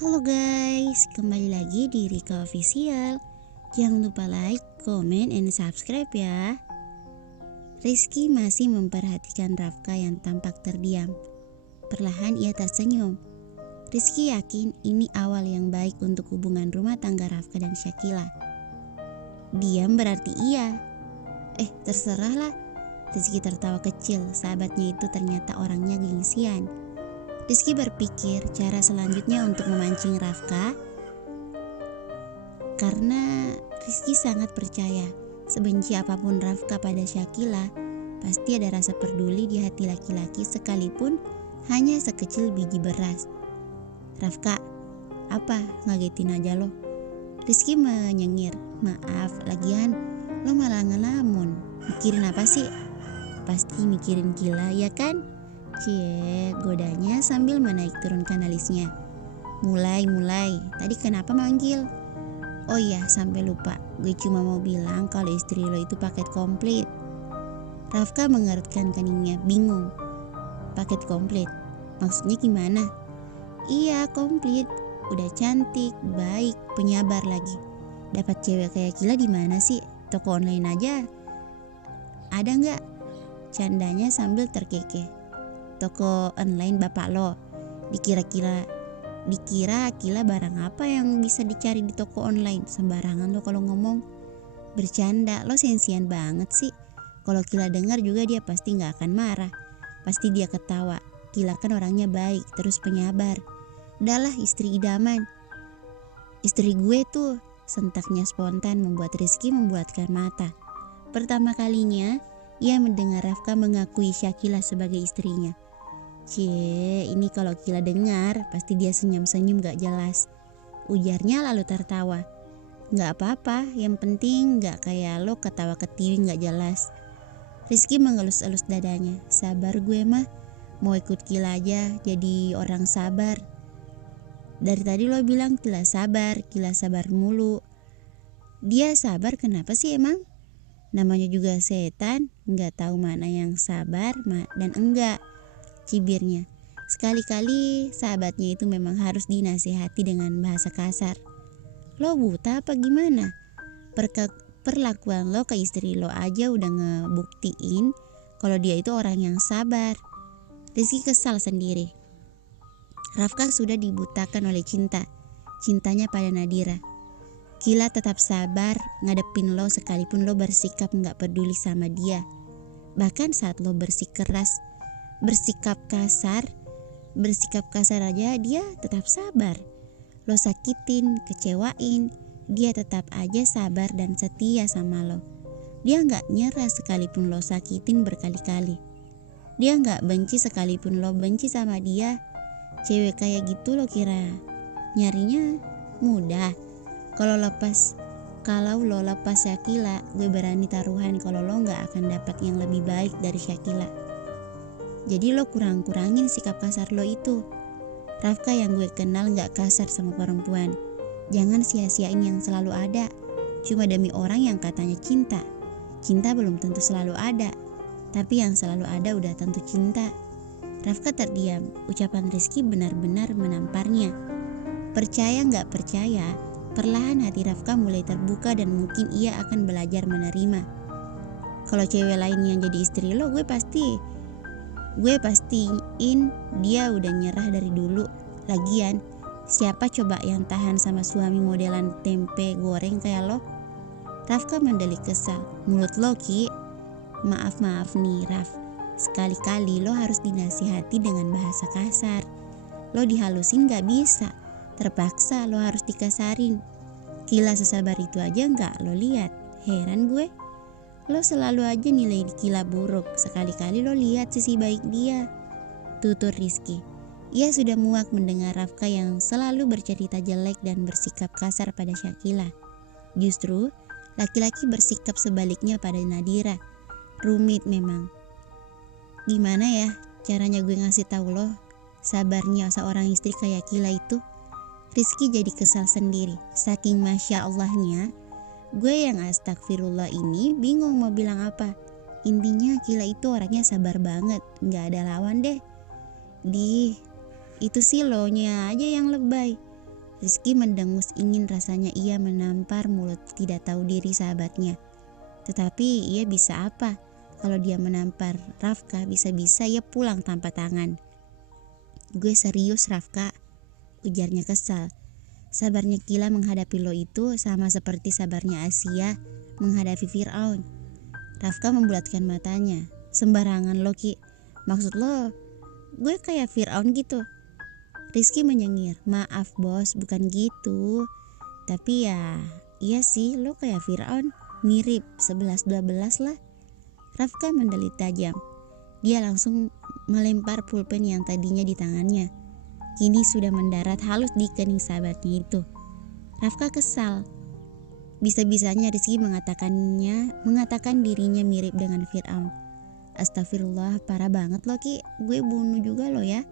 Halo guys, kembali lagi di Rika Official. Jangan lupa like, comment, and subscribe ya. Rizky masih memperhatikan Rafka yang tampak terdiam. Perlahan ia tersenyum. Rizky yakin ini awal yang baik untuk hubungan rumah tangga Rafka dan Syakila. Diam berarti iya. Terserahlah. Rizky tertawa kecil, sahabatnya itu ternyata orangnya gengsian. Rizky berpikir cara selanjutnya untuk memancing Rafka, karena Rizky sangat percaya sebenci apapun Rafka pada Syakila, pasti ada rasa peduli di hati laki-laki sekalipun hanya sekecil biji beras. Rafka, apa? Ngagetin aja lo. Rizky menyengir, maaf, lagian lo malah ngelamun. Mikirin apa sih? Pasti mikirin Kila ya kan? Cie, godanya sambil menaik turunkan alisnya. Mulai. Tadi kenapa manggil? Oh iya, sampai lupa. Gue cuma mau bilang kalau istri lo itu paket komplit. Rafka mengerutkan keningnya, bingung. Paket komplit? Maksudnya gimana? Iya, komplit. Udah cantik, baik, penyabar lagi. Dapat cewek kayak Kila di mana sih? Toko online aja. Ada nggak? Candanya sambil terkekeh. Toko online bapak lo. Dikira Kila barang apa yang bisa dicari di toko online. Sembarangan lo kalau ngomong. Bercanda, lo sensian banget sih. Kalau Kila dengar juga dia pasti gak akan marah. Pasti dia ketawa. Kila kan orangnya baik, terus penyabar. Udahlah, istri idaman. Istri gue tuh. Sentaknya spontan membuat Rizky membulatkan mata. Pertama kalinya ia mendengar Rafka mengakui Syakila sebagai istrinya. Cie, ini kalau Kila dengar, pasti dia senyum-senyum gak jelas. Ujarnya lalu tertawa. Gak apa-apa, yang penting gak kayak lo ketawa ketiwi gak jelas. Rizky mengelus-elus dadanya. Sabar gue mah, mau ikut Kila aja jadi orang sabar. Dari tadi lo bilang Kila sabar mulu. Dia sabar kenapa sih emang? Namanya juga setan, gak tahu mana yang sabar dan enggak. Cibirnya. Sekali-kali sahabatnya itu memang harus dinasihati dengan bahasa kasar. Lo buta apa gimana? Perlakuan lo ke istri lo aja udah ngebuktiin kalau dia itu orang yang sabar. Rizky kesal sendiri. Rafka sudah dibutakan oleh cintanya pada Nadira. Kila tetap sabar ngadepin lo sekalipun lo bersikap gak peduli sama dia. Bahkan saat lo bersikap kasar aja dia tetap sabar. Lo sakitin, kecewain, dia tetap aja sabar dan setia sama lo. Dia gak nyerah sekalipun lo sakitin berkali-kali. Dia gak benci sekalipun lo benci sama dia. Cewek kayak gitu lo kira nyarinya mudah? Kalau lo lepas Syakila, gue berani taruhan kalau lo gak akan dapat yang lebih baik dari Syakila. Jadi lo kurangin sikap kasar lo itu. Rafka yang gue kenal gak kasar sama perempuan. Jangan sia-siain yang selalu ada. Cuma demi orang yang katanya cinta. Cinta belum tentu selalu ada. Tapi yang selalu ada udah tentu cinta. Rafka terdiam. Ucapan Rizky benar-benar menamparnya. Percaya gak percaya, perlahan hati Rafka mulai terbuka dan mungkin ia akan belajar menerima. Kalau cewek lain yang jadi istri lo, gue pastiin dia udah nyerah dari dulu. Lagian, siapa coba yang tahan sama suami modelan tempe goreng kayak lo? Rafka mendelik kesal. Mulut lo Ki. Maaf nih Raf. Sekali-kali lo harus dinasihati dengan bahasa kasar. Lo dihalusin gak bisa. Terpaksa lo harus dikasarin. Kila sesabar itu aja gak lo lihat. Heran gue. Lo selalu aja nilai Kila buruk. Sekali-kali lo lihat sisi baik dia. Tutur Rizky. Ia sudah muak mendengar Rafka yang selalu bercerita jelek dan bersikap kasar pada Syakila. Justru laki-laki bersikap sebaliknya pada Nadira. Rumit memang. Gimana ya caranya gue ngasih tahu lo sabarnya seorang istri kayak Kila itu? Rizky jadi kesal sendiri. Saking Masya Allahnya, gue yang astagfirullah ini bingung mau bilang apa. Intinya Kila itu orangnya sabar banget, gak ada lawan deh. Itu sih lo nya aja yang lebay. Rizky mendengus ingin rasanya ia menampar mulut tidak tahu diri sahabatnya. Tetapi ia bisa apa? Kalau dia menampar Rafka, bisa-bisa ia pulang tanpa tangan. Gue serius Rafka, ujarnya kesal. Sabarnya Kila menghadapi lo itu sama seperti sabarnya Asia menghadapi Fir'aun. Rafka membulatkan matanya. Sembarangan lo Ki, maksud lo gue kayak Fir'aun gitu? Rizky menyengir, maaf bos, bukan gitu. Tapi ya, iya sih lo kayak Fir'aun, mirip 11-12 lah. Rafka mendelit tajam. Dia langsung melempar pulpen yang tadinya di tangannya. Kini sudah mendarat halus di kening sahabatnya itu. Rafka kesal. Bisa-bisanya Rizky mengatakan dirinya mirip dengan Fir'aun. Astagfirullah, parah banget lo Ki, gue bunuh juga lo ya.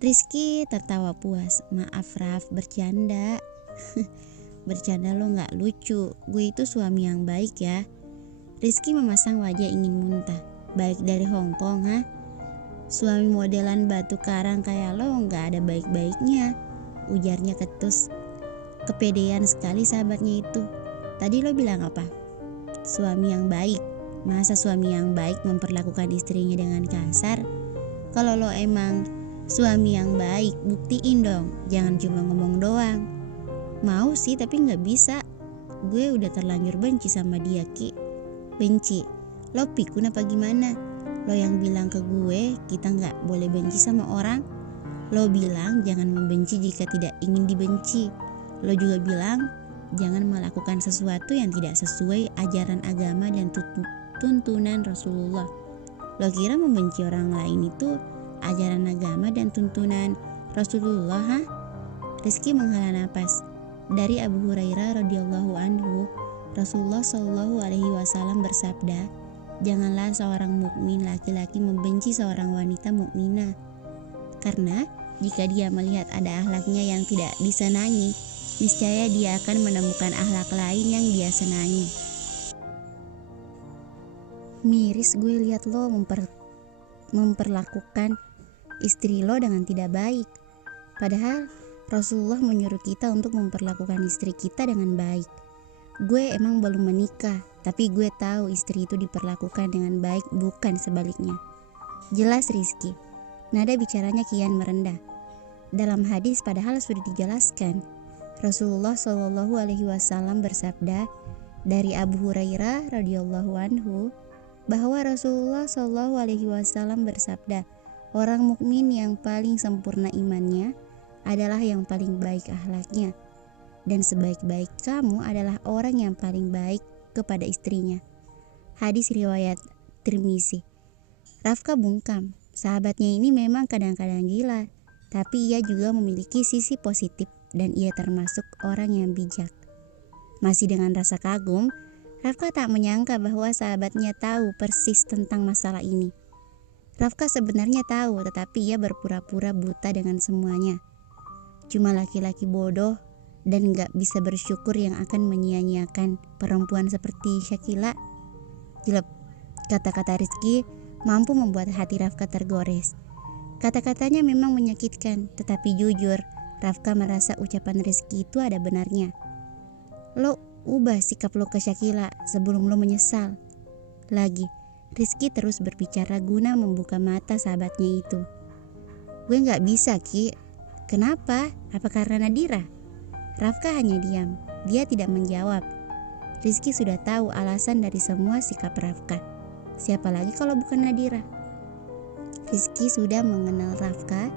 Rizky tertawa puas. Maaf Raf, bercanda. Bercanda lo gak lucu. Gue itu suami yang baik ya. Rizky memasang wajah ingin muntah. Baik dari Hongkong ha? Suami modelan batu karang kayak lo gak ada baik-baiknya, ujarnya ketus. Kepedean sekali sahabatnya itu. Tadi lo bilang apa? Suami yang baik. Masa suami yang baik memperlakukan istrinya dengan kasar? Kalau lo emang suami yang baik, buktiin dong. Jangan cuma ngomong doang. Mau sih tapi gak bisa. Gue udah terlanjur benci sama dia Ki. Benci? Lo pikun apa gimana? Lo yang bilang ke gue kita gak boleh benci sama orang. Lo bilang jangan membenci jika tidak ingin dibenci. Lo juga bilang jangan melakukan sesuatu yang tidak sesuai ajaran agama dan tuntunan Rasulullah. Lo kira membenci orang lain itu ajaran agama dan tuntunan Rasulullah ha? Rizky menghela napas. Dari Abu Hurairah radhiyallahu anhu, Rasulullah shallallahu alaihi wasallam bersabda, janganlah seorang mukmin laki-laki membenci seorang wanita mukminah, karena jika dia melihat ada akhlaknya yang tidak disenangi, niscaya dia akan menemukan akhlak lain yang dia senangi. Miris gue lihat lo memperlakukan istri lo dengan tidak baik. Padahal Rasulullah menyuruh kita untuk memperlakukan istri kita dengan baik. Gue emang belum menikah, tapi gue tahu istri itu diperlakukan dengan baik, bukan sebaliknya. Jelas Rizky, nada bicaranya kian merendah. Dalam hadis padahal sudah dijelaskan. Rasulullah Shallallahu alaihi wasallam bersabda dari Abu Hurairah radhiyallahu anhu bahwa Rasulullah Shallallahu alaihi wasallam bersabda, orang mukmin yang paling sempurna imannya adalah yang paling baik akhlaknya, dan sebaik-baik kamu adalah orang yang paling baik kepada istrinya. Hadis riwayat Tirmizi. Rafka bungkam, sahabatnya ini memang kadang-kadang gila, tapi ia juga memiliki sisi positif dan ia termasuk orang yang bijak. Masih dengan rasa kagum, Rafka tak menyangka bahwa sahabatnya tahu persis tentang masalah ini. Rafka sebenarnya tahu, tetapi ia berpura-pura buta dengan semuanya. Cuma laki-laki bodoh dan gak bisa bersyukur yang akan menyia-nyiakan perempuan seperti Syakila. Jelek, kata-kata Rizky mampu membuat hati Rafka tergores. Kata-katanya memang menyakitkan, tetapi jujur, Rafka merasa ucapan Rizky itu ada benarnya. Lo ubah sikap lo ke Syakila sebelum lo menyesal. Lagi, Rizky terus berbicara guna membuka mata sahabatnya itu. Gue gak bisa Ki. Kenapa? Apa karena Nadira? Rafka hanya diam. Dia tidak menjawab. Rizky sudah tahu alasan dari semua sikap Rafka. Siapa lagi kalau bukan Nadira? Rizky sudah mengenal Rafka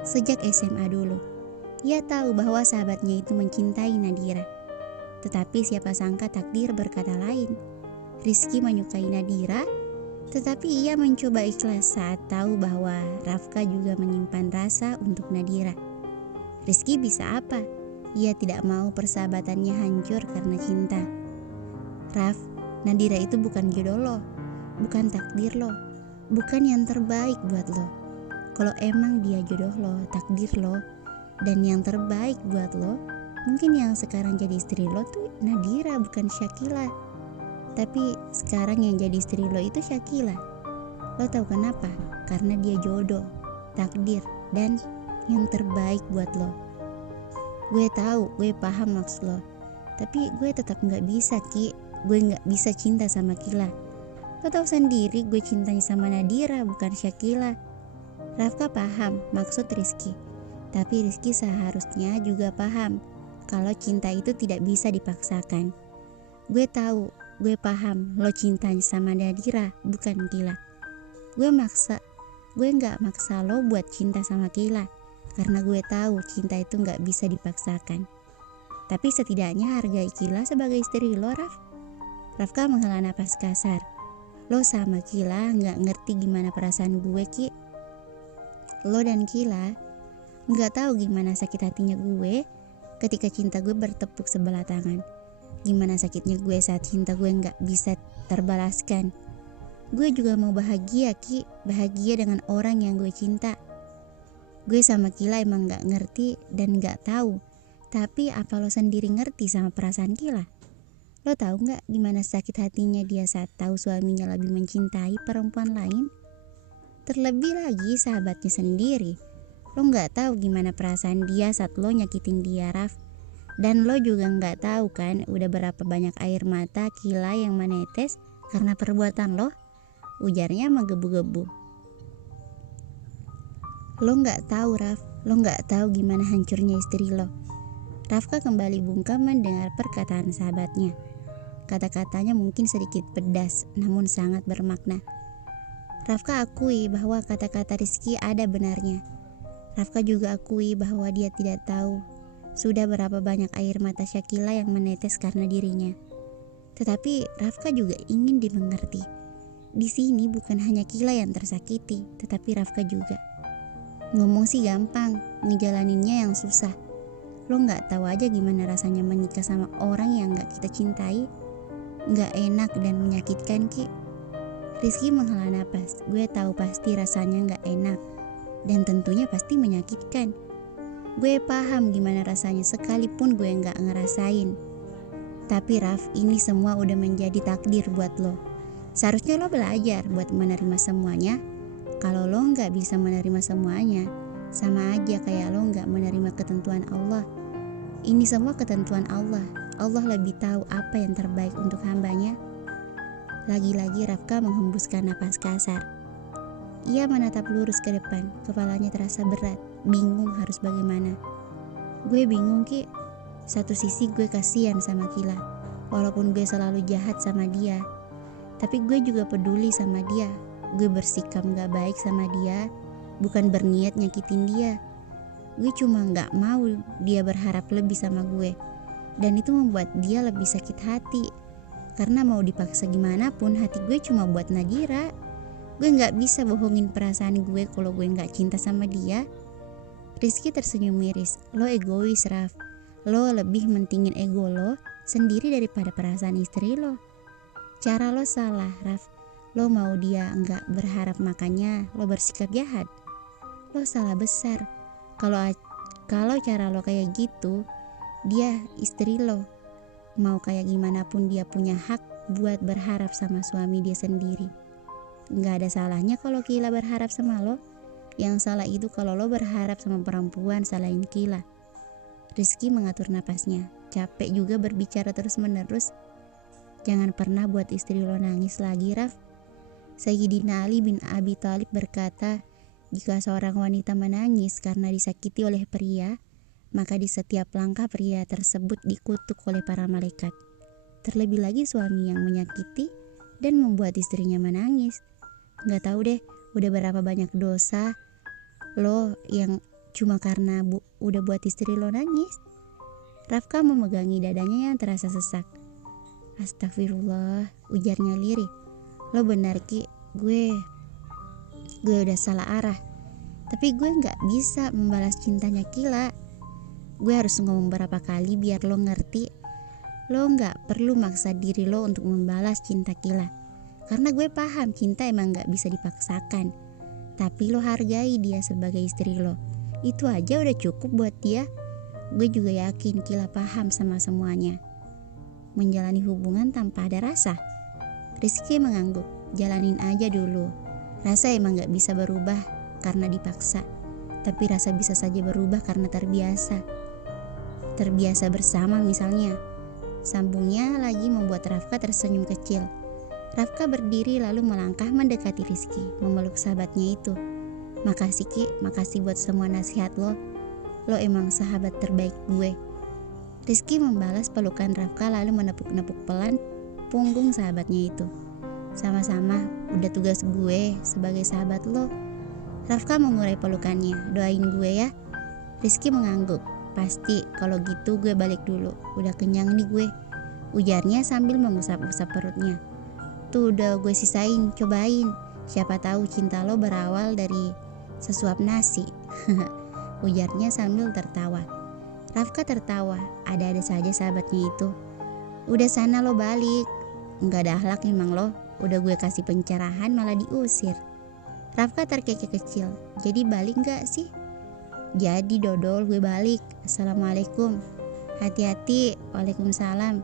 sejak SMA dulu. Ia tahu bahwa sahabatnya itu mencintai Nadira. Tetapi siapa sangka takdir berkata lain. Rizky menyukai Nadira, tetapi ia mencoba ikhlas saat tahu bahwa Rafka juga menyimpan rasa untuk Nadira. Rizky bisa apa? Ia tidak mau persahabatannya hancur karena cinta. Raf, Nadira itu bukan jodoh lo, bukan takdir lo, bukan yang terbaik buat lo. Kalau emang dia jodoh lo, takdir lo, dan yang terbaik buat lo, mungkin yang sekarang jadi istri lo tuh Nadira bukan Syakila. Tapi sekarang yang jadi istri lo itu Syakila. Lo tahu kenapa? Karena dia jodoh, takdir, dan yang terbaik buat lo. Gue tahu, gue paham maksud lo. Tapi gue tetap gak bisa, Ki. Gue gak bisa cinta sama Kila. Lo tahu sendiri gue cintanya sama Nadira, bukan Syakila. Rafka paham maksud Rizky. Tapi Rizky seharusnya juga paham kalau cinta itu tidak bisa dipaksakan. Gue tahu, gue paham lo cintanya sama Nadira, bukan Kila. Gue gak maksa lo buat cinta sama Kila, karena gue tahu cinta itu gak bisa dipaksakan. Tapi setidaknya hargai Kila sebagai istri lo, Raf. Rafka menghela napas kasar. Lo sama Kila gak ngerti gimana perasaan gue, Ki. Lo dan Kila gak tahu gimana sakit hatinya gue ketika cinta gue bertepuk sebelah tangan. Gimana sakitnya gue saat cinta gue gak bisa terbalaskan. Gue juga mau bahagia, Ki. Bahagia dengan orang yang gue cinta. Gue sama Kila emang gak ngerti dan gak tahu. Tapi apa lo sendiri ngerti sama perasaan Kila? Lo tahu gak gimana sakit hatinya dia saat tahu suaminya lebih mencintai perempuan lain? Terlebih lagi sahabatnya sendiri. Lo gak tahu gimana perasaan dia saat lo nyakitin dia, Raf. Dan lo juga gak tahu kan udah berapa banyak air mata Kila yang menetes karena perbuatan lo? Ujarnya menggebu-gebu. Lo gak tahu, Raf. Lo gak tahu gimana hancurnya istri lo. Rafka kembali bungkam mendengar perkataan sahabatnya. Kata-katanya mungkin sedikit pedas, namun sangat bermakna. Rafka akui bahwa kata-kata Rizky ada benarnya. Rafka juga akui bahwa dia tidak tahu sudah berapa banyak air mata Syakila yang menetes karena dirinya. Tetapi Rafka juga ingin dimengerti. Di sini bukan hanya Kila yang tersakiti, tetapi Rafka juga. Ngomong sih gampang, ngejalaninnya yang susah. Lo gak tahu aja gimana rasanya menikah sama orang yang gak kita cintai. Gak enak dan menyakitkan, Ki. Rizky menghela napas. Gue tahu pasti rasanya gak enak dan tentunya pasti menyakitkan. Gue paham gimana rasanya sekalipun gue gak ngerasain. Tapi Raf, ini semua udah menjadi takdir buat lo. Seharusnya lo belajar buat menerima semuanya. Kalau lo gak bisa menerima semuanya, sama aja kayak lo gak menerima ketentuan Allah. Ini semua ketentuan Allah. Allah lebih tahu apa yang terbaik untuk hambanya. Lagi-lagi Rafka menghembuskan napas kasar. Ia menatap lurus ke depan. Kepalanya terasa berat. Bingung harus bagaimana. Gue bingung, Ki. Satu sisi gue kasihan sama Kila. Walaupun gue selalu jahat sama dia, tapi gue juga peduli sama dia. Gue bersikap gak baik sama dia, bukan berniat nyakitin dia. Gue cuma gak mau dia berharap lebih sama gue. Dan itu membuat dia lebih sakit hati. Karena mau dipaksa gimana pun hati gue cuma buat Nadira. Gue gak bisa bohongin perasaan gue kalau gue gak cinta sama dia. Rizky tersenyum miris. Lo egois, Raf. Lo lebih mentingin ego lo sendiri daripada perasaan istri lo. Cara lo salah, Raf. Lo mau dia gak berharap, makanya lo bersikap jahat. Lo salah besar. Kalau cara lo kayak gitu, dia istri lo. Mau kayak gimana pun dia punya hak buat berharap sama suami dia sendiri. Gak ada salahnya kalau Kila berharap sama lo. Yang salah itu kalau lo berharap sama perempuan selain Kila. Rizky mengatur napasnya. Capek juga berbicara terus menerus. Jangan pernah buat istri lo nangis lagi, Raf. Sayyidina Ali bin Abi Thalib berkata, jika seorang wanita menangis karena disakiti oleh pria, maka di setiap langkah pria tersebut dikutuk oleh para malaikat. Terlebih lagi suami yang menyakiti dan membuat istrinya menangis. Gak tahu deh, udah berapa banyak dosa lo yang cuma karena udah buat istri lo nangis. Rafka memegangi dadanya yang terasa sesak. Astagfirullah, ujarnya lirih. Lo benar, Ki, gue udah salah arah. Tapi gue gak bisa membalas cintanya Kila. Gue harus ngomong berapa kali biar lo ngerti. Lo gak perlu maksa diri lo untuk membalas cinta Kila. Karena gue paham cinta emang gak bisa dipaksakan. Tapi lo hargai dia sebagai istri lo. Itu aja udah cukup buat dia. Gue juga yakin Kila paham sama semuanya. Menjalani hubungan tanpa ada rasa. Rizky mengangguk. Jalanin aja dulu. Rasa emang gak bisa berubah karena dipaksa. Tapi rasa bisa saja berubah karena terbiasa. terbiasa bersama misalnya. Sambungnya lagi membuat Rafka tersenyum kecil. Rafka berdiri lalu melangkah mendekati Rizky, memeluk sahabatnya itu. Makasih Ki, makasih buat semua nasihat lo. Lo emang sahabat terbaik gue. Rizky membalas pelukan Rafka lalu menepuk-nepuk pelan punggung sahabatnya itu. Sama-sama, udah tugas gue sebagai sahabat lo. Rafka mengurai pelukannya, doain gue ya. Rizky mengangguk. Pasti, kalau gitu gue balik dulu. Udah kenyang nih gue, ujarnya sambil mengusap-usap perutnya. Tuh udah gue sisain, cobain. Siapa tahu cinta lo berawal dari sesuap nasi. Ujarnya sambil tertawa. Rafka tertawa, ada-ada saja sahabatnya itu. Udah sana lo balik. Enggak ada akhlak emang lo. Udah gue kasih pencerahan malah diusir. Rafka terkekeh kecil. Jadi balik gak sih? Jadi dodol, gue balik. Assalamualaikum. Hati-hati. Waalaikumsalam.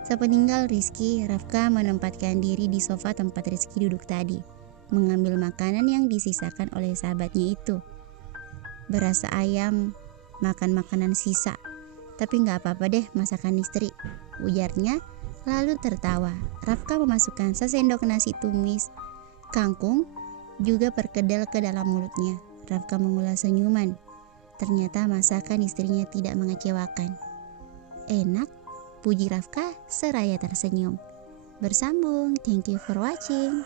Sepeninggal Rizky, Rafka menempatkan diri di sofa tempat Rizky duduk tadi, mengambil makanan yang disisakan oleh sahabatnya itu. Berasa ayam makan makanan sisa. Tapi gak apa-apa deh, masakan istri, ujarnya lalu tertawa. Rafka memasukkan sesendok nasi tumis kangkung juga perkedel ke dalam mulutnya. Rafka mengulas senyuman. Ternyata masakan istrinya tidak mengecewakan. Enak, puji Rafka seraya tersenyum. Bersambung, thank you for watching.